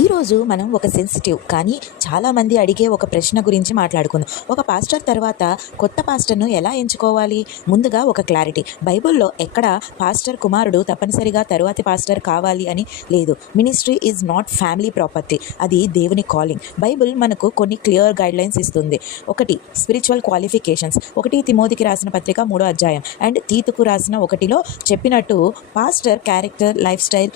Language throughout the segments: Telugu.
ఈరోజు మనం ఒక సెన్సిటివ్ కానీ చాలామంది అడిగే ఒక ప్రశ్న గురించి మాట్లాడుకుందాం. ఒక పాస్టర్ తర్వాత కొత్త పాస్టర్ను ఎలా ఎంచుకోవాలి? ముందుగా ఒక క్లారిటీ. బైబిల్లో ఎక్కడ పాస్టర్ కుమారుడు తప్పనిసరిగా తరువాతి పాస్టర్ కావాలి అని లేదు. Ministry is not family property, అది దేవుని కాలింగ్. బైబిల్ మనకు కొన్ని క్లియర్ గైడ్లైన్స్ ఇస్తుంది. ఒకటి, స్పిరిచువల్ క్వాలిఫికేషన్స్. 1 తిమోతికి రాసిన పత్రిక 3వ అధ్యాయం అండ్ తీతుకు రాసిన 1లో చెప్పినట్టు pastor character, lifestyle,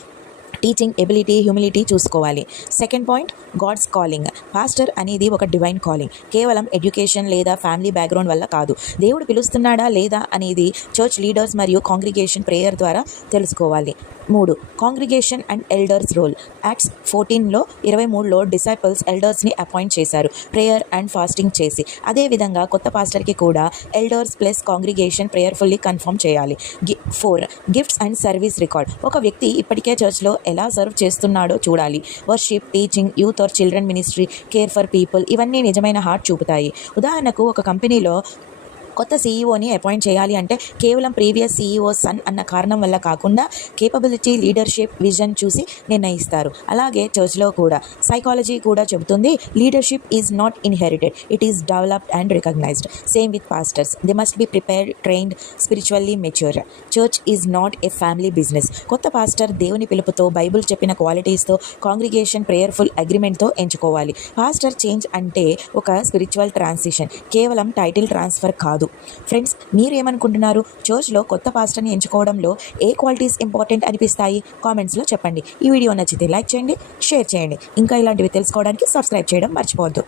teaching ability, humility చూసుకోవాలి. Second point, God's calling. Pastor అనేది ఒక డివైన్ కాలింగ్, కేవలం ఎడ్యుకేషన్ లేదా ఫ్యామిలీ బ్యాక్గ్రౌండ్ వల్ల కాదు. దేవుడు పిలుస్తున్నాడా లేదా అనేది చర్చ్ లీడర్స్ మరియు కాంగ్రిగేషన్ ప్రేయర్ ద్వారా తెలుసుకోవాలి. 3, congregation and elders role. Acts 14:23లో డిసైపుల్స్ ఎల్డర్స్ని అపాయింట్ చేశారు, ప్రేయర్ అండ్ ఫాస్టింగ్ చేసి. అదేవిధంగా కొత్త పాస్టర్కి కూడా elders plus congregation prayerfully confirm చేయాలి. 4, గిఫ్ట్స్ అండ్ సర్వీస్ రికార్డ్. ఒక వ్యక్తి ఇప్పటికే చర్చ్లో ఎలా సర్వ్ చేస్తున్నాడో చూడాలి. Worship, teaching, youth or children ministry, care for people, ఇవన్నీ నిజమైన హార్ట్ చూపుతాయి. ఉదాహరణకు, ఒక కంపెనీలో కొత్త సీఈఓని అపాయింట్ చేయాలి అంటే కేవలం ప్రీవియస్ సీఈఓ సన్ అన్న కారణం వల్ల కాకుండా కేపబిలిటీ, లీడర్షిప్, విజన్ చూసి నిర్ణయిస్తారు. అలాగే చర్చ్లో కూడా సైకాలజీ కూడా చెబుతుంది, leadership is not inherited, it is developed and recognised. Same with pastors, they must be prepared, trained, spiritually mature. Church is not a family business. కొత్త పాస్టర్ దేవుని పిలుపుతో, బైబిల్ చెప్పిన క్వాలిటీస్తో, కాంగ్రిగేషన్ ప్రేయర్ఫుల్ అగ్రిమెంట్తో ఎంచుకోవాలి. పాస్టర్ చేంజ్ అంటే ఒక స్పిరిచువల్ ట్రాన్సిషన్, కేవలం టైటిల్ ట్రాన్స్ఫర్ కాదు. ఫ్రెండ్స్, మీరు ఏమనుకుంటున్నారు? చర్చ్లో కొత్త పాస్టర్ని ఎంచుకోవడంలో ఏ క్వాలిటీస్ ఇంపార్టెంట్ అనిపిస్తాయి? కామెంట్స్లో చెప్పండి. ఈ వీడియో నచ్చితే లైక్ చేయండి, షేర్ చేయండి. ఇంకా ఇలాంటివి తెలుసుకోవడానికి సబ్స్క్రైబ్ చేయడం మర్చిపోవద్దు.